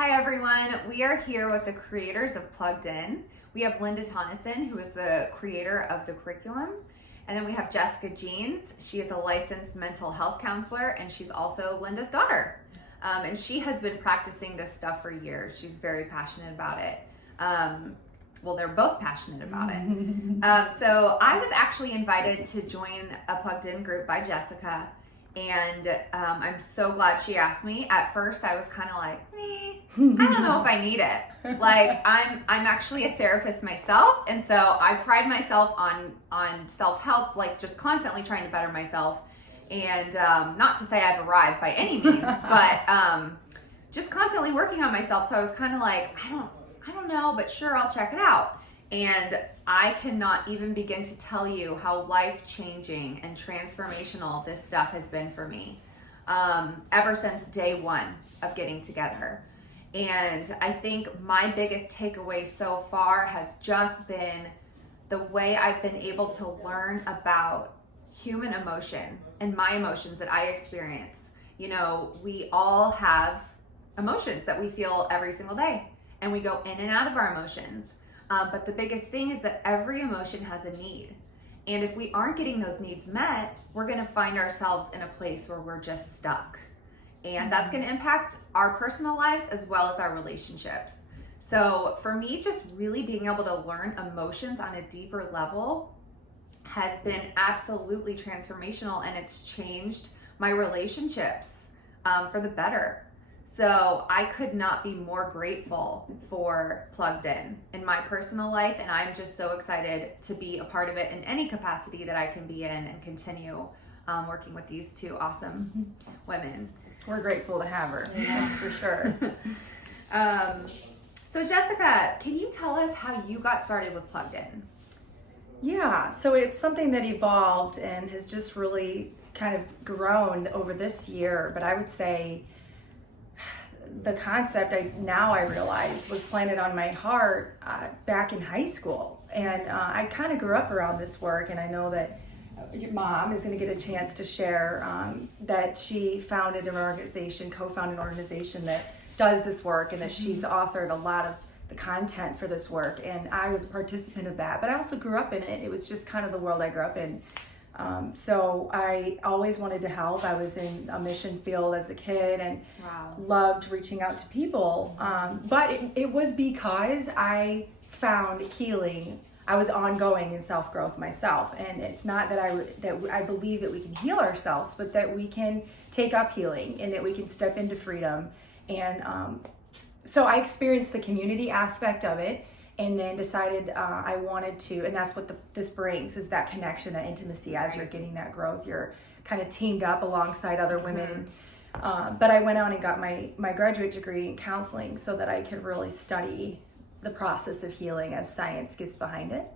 Hi everyone, we are here with the creators of Plugged In. We have Linda Tonneson, who is the creator of the curriculum. And then we have Jessica Jeans. She is a licensed mental health counselor and she's also Linda's daughter. And she has been practicing this stuff for years. She's very passionate about it. Well, they're both passionate about it. So I was actually invited to join a Plugged In group by Jessica. And I'm so glad she asked me. At first I was kind of like, I don't know if I need it. Like I'm actually a therapist myself, and so I pride myself on self-help, like just constantly trying to better myself. And not to say I've arrived by any means, but just constantly working on myself. So I was kind of like, I don't know, but sure, I'll check it out. And I cannot even begin to tell you how life-changing and transformational this stuff has been for me ever since day one of getting together. And I think my biggest takeaway so far has just been the way I've been able to learn about human emotion and my emotions that I experience. You know, we all have emotions that we feel every single day, and we go in and out of our emotions. But the biggest thing is that every emotion has a need. And if we aren't getting those needs met, we're gonna find ourselves in a place where we're just stuck. And that's gonna impact our personal lives as well as our relationships. So for me, just really being able to learn emotions on a deeper level has been absolutely transformational, and it's changed my relationships for the better. So I could not be more grateful for Plugged in my personal life, and I'm just so excited to be a part of it in any capacity that I can be in and continue working with these two awesome women. We're grateful to have her, that's for sure. So Jessica, can you tell us how you got started with Plugged In? Yeah, so it's something that evolved and has just really kind of grown over this year, but I would say the concept I realize was planted on my heart back in high school. And I kind of grew up around this work, and I know that your mom is going to get a chance to share that she co-founded an organization that does this work, and that she's authored a lot of the content for this work. And I was a participant of that, but I also grew up in it. It was just kind of the world I grew up in. So I always wanted to help. I was in a mission field as a kid and loved reaching out to people. But it was because I found healing. I was ongoing in self-growth myself. And it's not that I believe that we can heal ourselves, but that we can take up healing and that we can step into freedom. And so I experienced the community aspect of it, and then decided I wanted to, and that's what this brings, is that connection, that intimacy. As you're getting that growth, you're kind of teamed up alongside other women. But I went on and got my graduate degree in counseling so that I could really study the process of healing as science gets behind it.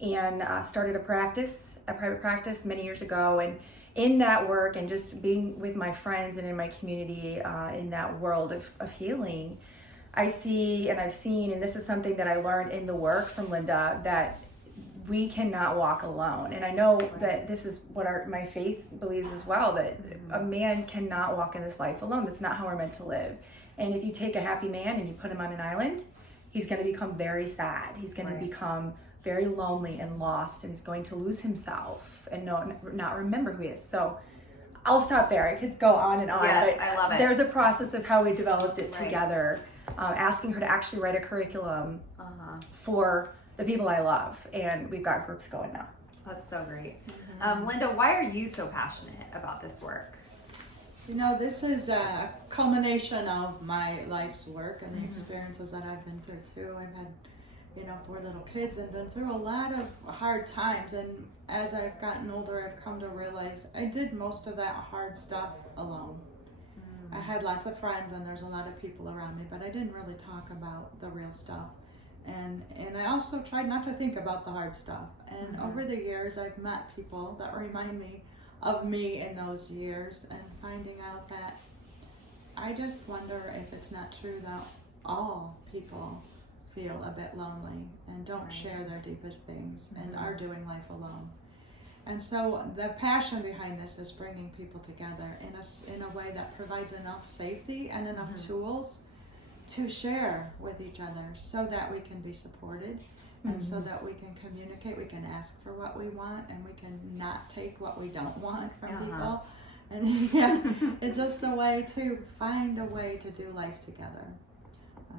And started a private practice many years ago. And in that work and just being with my friends and in my community in that world of healing, I see and I've seen, and this is something that I learned in the work from Linda, that we cannot walk alone. And I know that this is what my faith believes as well, that a man cannot walk in this life alone. That's not how we're meant to live. And if you take a happy man and you put him on an island, he's going to become very sad. He's going to become very lonely and lost, and he's going to lose himself and not remember who he is. So I'll stop there. I could go on and on. Yes, but I love it. There's a process of how we developed it together. Asking her to actually write a curriculum for the people I love, and we've got groups going now. That's so great. Linda, why are you so passionate about this work? You know, this is a culmination of my life's work and the experiences that I've been through too. I've had, 4 little kids and been through a lot of hard times, and as I've gotten older, I've come to realize I did most of that hard stuff alone. I had lots of friends and there's a lot of people around me, but I didn't really talk about the real stuff. And I also tried not to think about the hard stuff. And over the years, I've met people that remind me of me in those years, and finding out that I just wonder if it's not true that all people feel a bit lonely and don't share their deepest things and are doing life alone. And so the passion behind this is bringing people together in a way that provides enough safety and enough tools to share with each other so that we can be supported and so that we can communicate, we can ask for what we want, and we can not take what we don't want from people. And yeah, it's just a way to find a way to do life together.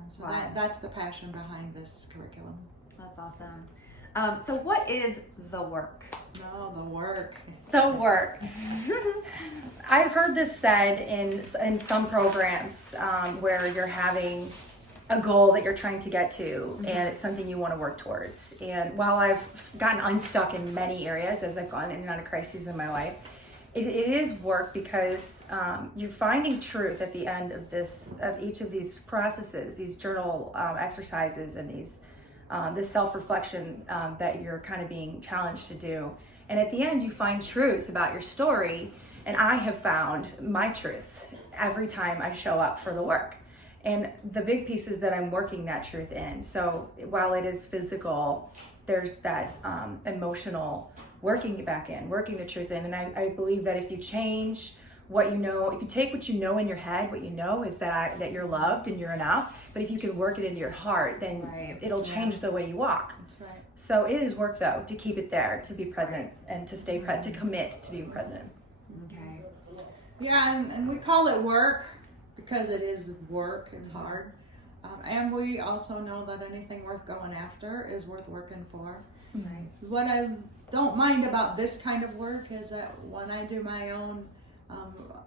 So that's the passion behind this curriculum. That's awesome. So what is the work? Oh, the work. The work. I've heard this said in some programs where you're having a goal that you're trying to get to, and it's something you want to work towards. And while I've gotten unstuck in many areas as I've gone in and out of crises in my life, it is work, because you're finding truth at the end of each of these processes, these journal exercises, and this self-reflection that you're kind of being challenged to do. And at the end, you find truth about your story. And I have found my truths every time I show up for the work. And the big piece is that I'm working that truth in. So while it is physical, there's that emotional working it back in, working the truth in. And I believe that if you change what you know, if you take what you know in your head, what you know is that you're loved and you're enough, but if you can work it into your heart, then it'll change the way you walk. That's right. So it is work, though, to keep it there, to be present, and to stay present, to commit to being present. Okay. Yeah, and we call it work because it is work. It's hard. And we also know that anything worth going after is worth working for. Right. What I don't mind about this kind of work is that when I do my own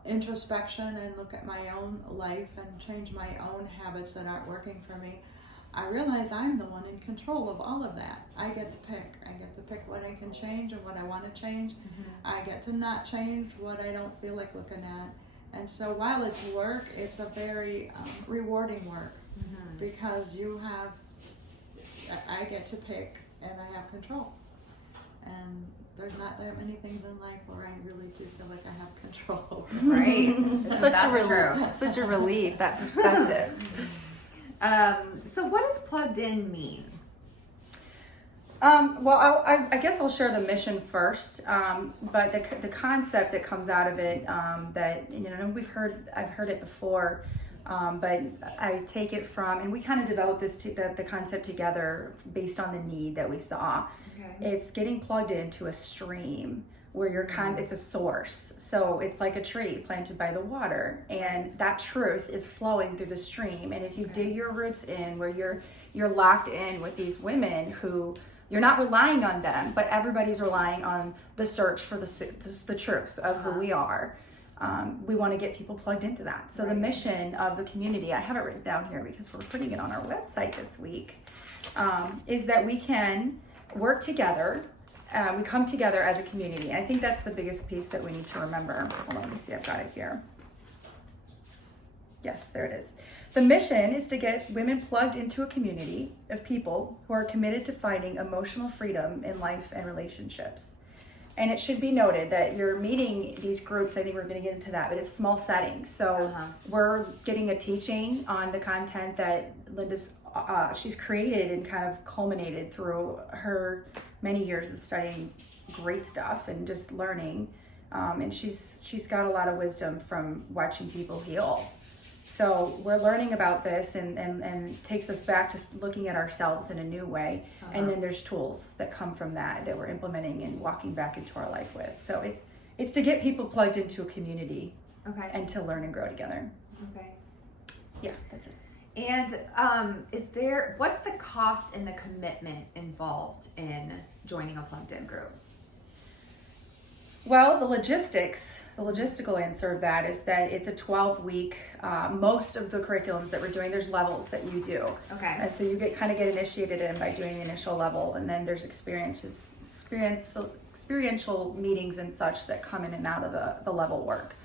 introspection and look at my own life and change my own habits that aren't working for me, I realize I'm the one in control of all of that. I get to pick. I get to pick what I can change and what I want to change. I get to not change what I don't feel like looking at. And so while it's work, it's a very rewarding work because I get to pick and I have control. And there's not that many things in life where I really do feel like I have control. Right. It's such a relief, that perspective. So what does plugged in mean? Well, I guess I'll share the mission first, but the concept that comes out of it, that I've heard it before, but I take it from, and we kind of developed the concept together based on the need that we saw. Okay. It's getting plugged into a stream where it's a source. So it's like a tree planted by the water, and that truth is flowing through the stream. And if you dig your roots in, where you're locked in with these women who you're not relying on them, but everybody's relying on the search for the truth of who we are. We want to get people plugged into that. So the mission of the community, I have it written down here because we're putting it on our website this week, is that we can work together. We come together as a community. I think that's the biggest piece that we need to remember. Hold on, let me see, I've got it here. Yes, there it is. The mission is to get women plugged into a community of people who are committed to finding emotional freedom in life and relationships. And it should be noted that you're meeting these groups, I think we're going to get into that, but it's small settings. So we're getting a teaching on the content that Linda's, she's created and kind of culminated through her many years of studying great stuff and just learning. And she's got a lot of wisdom from watching people heal. So we're learning about this and takes us back to looking at ourselves in a new way. And then there's tools that come from that we're implementing and walking back into our life with. So it's to get people plugged into a community and to learn and grow together. Okay. Yeah, that's it. And what's the cost and the commitment involved in joining a plugged in group? Well, the logistical answer of that is that it's a 12-week, most of the curriculums that we're doing, there's levels that you do. Okay. And so you get initiated in by doing the initial level, and then there's experiential meetings and such that come in and out of the level work.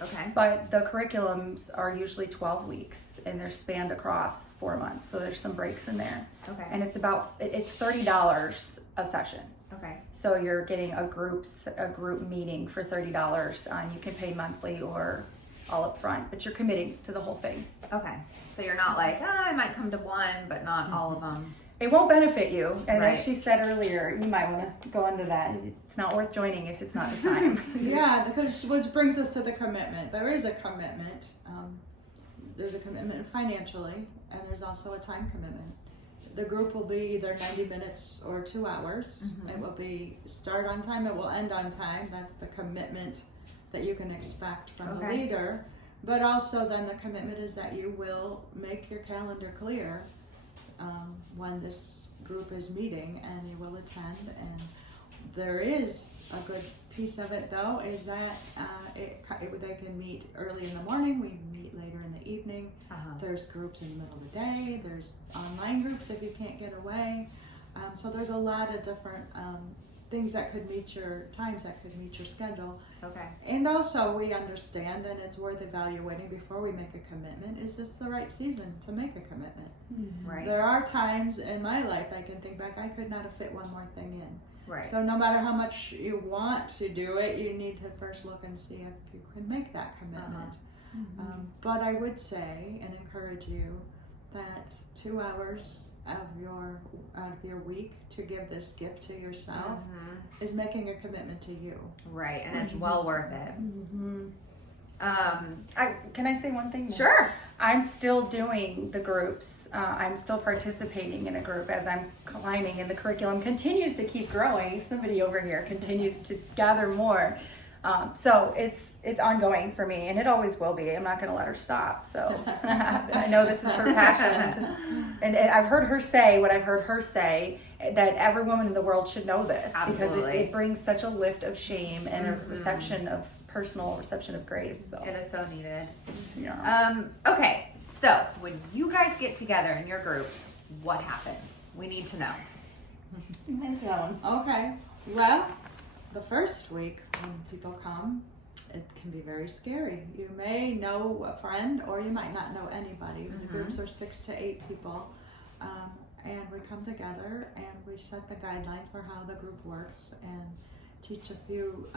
Okay. But the curriculums are usually 12 weeks, and they're spanned across 4 months, so there's some breaks in there. Okay. And it's $30 a session. Okay. So you're getting a group meeting for $30, and you can pay monthly or all up front, but you're committing to the whole thing. Okay. So you're not like, I might come to one, but not all of them. It won't benefit you. And Right. as she said earlier, you might want to go into that. It's not worth joining if it's not the time. Yeah, because which brings us to the commitment. There is a commitment. there's a commitment financially, and there's also a time commitment. The group will be either 90 minutes or 2 hours. Mm-hmm. It will be start on time, it will end on time. That's the commitment that you can expect from the leader. But also then the commitment is that you will make your calendar clear when this group is meeting, and you will attend. And there is a good piece of it though, is that they can meet early in the morning, we meet later in the evening. There's groups in the middle of the day, there's online groups if you can't get away. So there's a lot of different things that could meet your times, that could meet your schedule. Okay. And also we understand, and it's worth evaluating before we make a commitment, is this the right season to make a commitment? Right. There are times in my life I can think back, I could not have fit one more thing in. Right. So no matter how much you want to do it, you need to first look and see if you can make that commitment. But I would say and encourage you that 2 hours out of your week to give this gift to yourself is making a commitment to you. Right, and it's well worth it. Can I say one thing? Sure. I'm still doing the groups. I'm still participating in a group as I'm climbing, and the curriculum continues to keep growing. Somebody over here continues to gather more. So it's ongoing for me, and it always will be. I'm not going to let her stop. So I know this is her passion. And I've heard her say what I've heard her say, that every woman in the world should know this. Absolutely. Because it brings such a lift of shame and a personal reception of grace. So. It is so needed. Yeah. Okay, so when you guys get together in your groups, what happens? We need to know. Mine's going. Okay. Well, the first week when people come, it can be very scary. You may know a friend, or you might not know anybody. The groups are 6 to 8 people. And we come together and we set the guidelines for how the group works and teach a few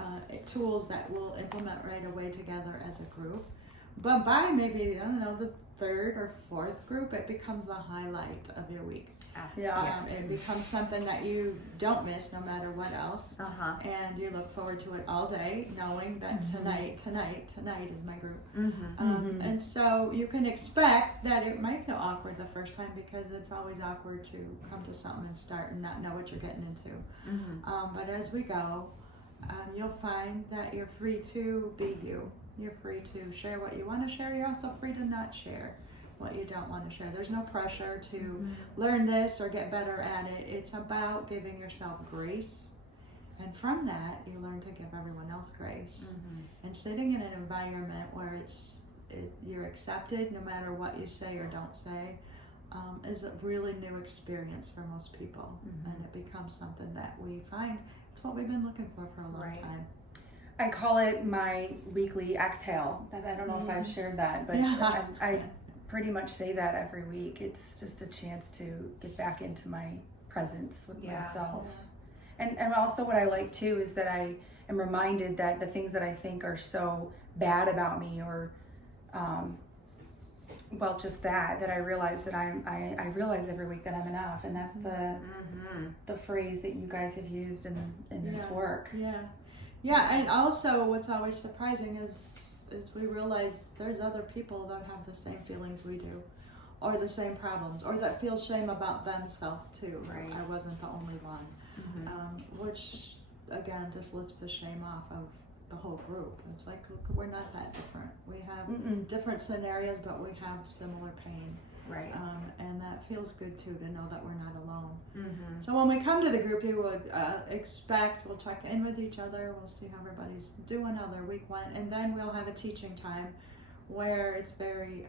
tools that we'll implement right away together as a group. But by maybe, I don't know, the 3rd or 4th group, it becomes the highlight of your week. Yes. It becomes something that you don't miss no matter what else. And you look forward to it all day, knowing that tonight is my group. And so you can expect that it might feel awkward the first time, because it's always awkward to come to something and start and not know what you're getting into. But as we go, you'll find that you're free to be you. You're free to share what you want to share. You're also free to not share what you don't want to share. There's no pressure to learn this or get better at it. It's about giving yourself grace. And from that, you learn to give everyone else grace. And sitting in an environment where you're accepted no matter what you say or don't say is a really new experience for most people. And it becomes something that we find it's what we've been looking for a long time. I call it my weekly exhale. I don't know if I've shared that, but I pretty much say that every week. It's just a chance to get back into my presence with myself. And also what I like too is that I am reminded that the things that I think are so bad about me, or just that I realize that I realize every week that I'm enough, and that's the phrase that you guys have used in this work. Yeah, and also what's always surprising is we realize there's other people that have the same feelings we do, or the same problems, or that feel shame about themselves too. Right. I wasn't the only one, which again just lifts the shame off of the whole group. It's like, look, we're not that different. We have different scenarios, but we have similar pain. Right. And that feels good too, to know that we're not alone. So when we come to the group, you would we'll check in with each other, we'll see how everybody's doing, how their week went, and then we'll have a teaching time where it's very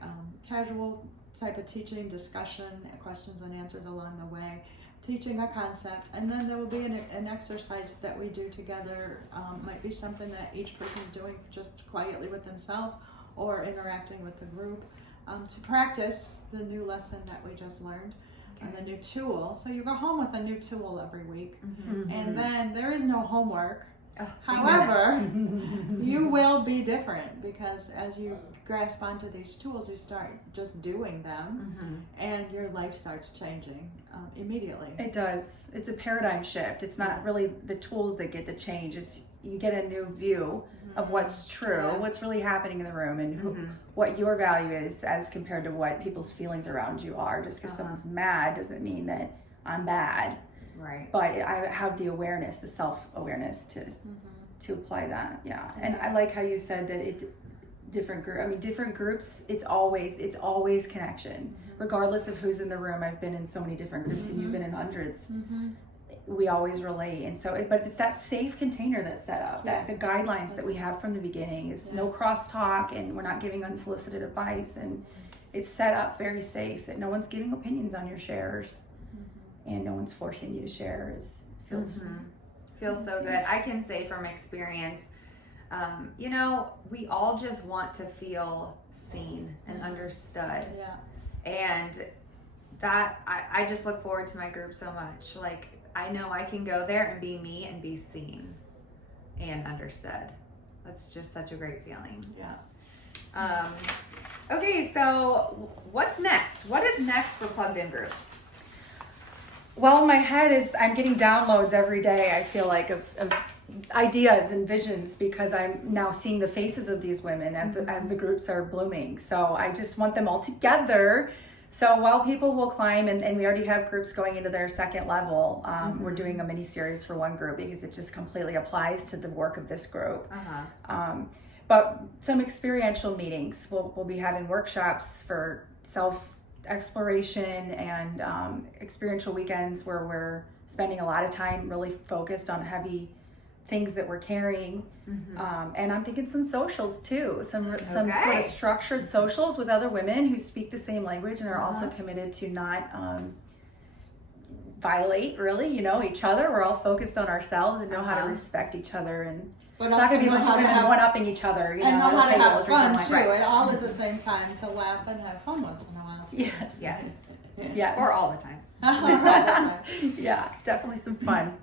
casual type of teaching, discussion, questions and answers along the way, teaching a concept, and then there will be an exercise that we do together. Might be something that each person's doing just quietly with themselves or interacting with the group. To practice the new lesson that we just learned, and the new tool. So you go home with a new tool every week, and then there is no homework. However, you will be different, because as you grasp onto these tools, you start just doing them, and your life starts changing immediately. It does. It's a paradigm shift. It's not really the tools that get the change. It's you get a new view of what's true, Yeah. what's really happening in the room, and what your value is as compared to what people's feelings around you are. Just because someone's mad doesn't mean that I'm bad. Right. But I have the awareness, the self-awareness to apply that. Yeah. And I like how you said that different groups, it's always connection. Regardless of who's in the room. I've been in so many different groups and you've been in hundreds. We always relate. And so, but it's that safe container that's set up, that the guidelines that we have from the beginning is no crosstalk, and we're not giving unsolicited advice, and it's set up very safe, that no one's giving opinions on your shares and no one's forcing you to share. Feels so good. I can say from experience, we all just want to feel seen and understood. Yeah. And that I just look forward to my group so much. Like, I know I can go there and be me and be seen and understood. That's just such a great feeling. Yeah. Okay, so what's next? What is next for Plugged In groups? Well, my head is, I'm getting downloads every day, I feel like, of ideas and visions, because I'm now seeing the faces of these women as the groups are blooming. So I just want them all together. So while people will climb, and we already have groups going into their second level, we're doing a mini series for one group because it just completely applies to the work of this group. But some experiential meetings. We'll be having workshops for self-exploration and experiential weekends where we're spending a lot of time really focused on heavy things that we're carrying. And I'm thinking some socials too, some sort of structured socials with other women who speak the same language and are also committed to not violate really, each other. We're all focused on ourselves and know how to respect each other, and But it's not going to be a bunch of women have one-upping each other, and know at a how to table have drinking fun wine. too, Right. and all at the same time, to laugh and have fun once in a while too. Yes. Yes. Or all the time. Yeah, definitely some fun.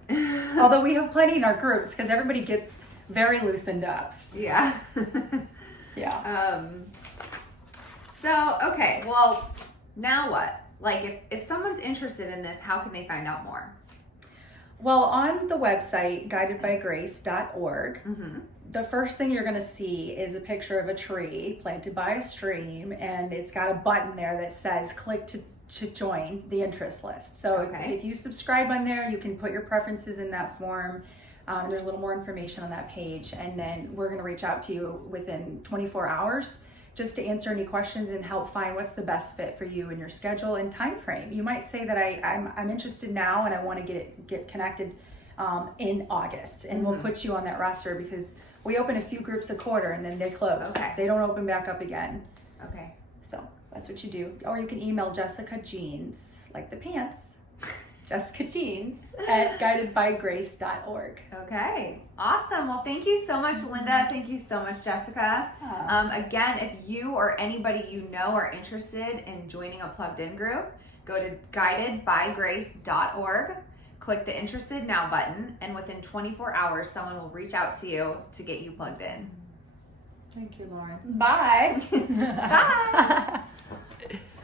Although we have plenty in our groups because everybody gets very loosened up. Yeah. Yeah. So, okay, well, now what? Like, if someone's interested in this, how can they find out more? Well, on the website, guidedbygrace.org, the first thing you're going to see is a picture of a tree planted by a stream, and it's got a button there that says click to join the interest list. So if you subscribe on there, you can put your preferences in that form. There's a little more information on that page, and then we're going to reach out to you within 24 hours just to answer any questions and help find what's the best fit for you and your schedule and time frame. You might say that I'm interested now and I want to get connected in August, and we'll put you on that roster because we open a few groups a quarter and then they close. They don't open back up again. Okay. So that's what you do. Or you can email jessicajeans, like the pants, jessicajeans at guidedbygrace.org. Okay, awesome. Well, thank you so much, Linda. Thank you so much, Jessica. Again, if you or anybody you know are interested in joining a Plugged In group, go to guidedbygrace.org, click the Interested Now button, and within 24 hours, someone will reach out to you to get you plugged in. Thank you, Lauren. Bye. Bye.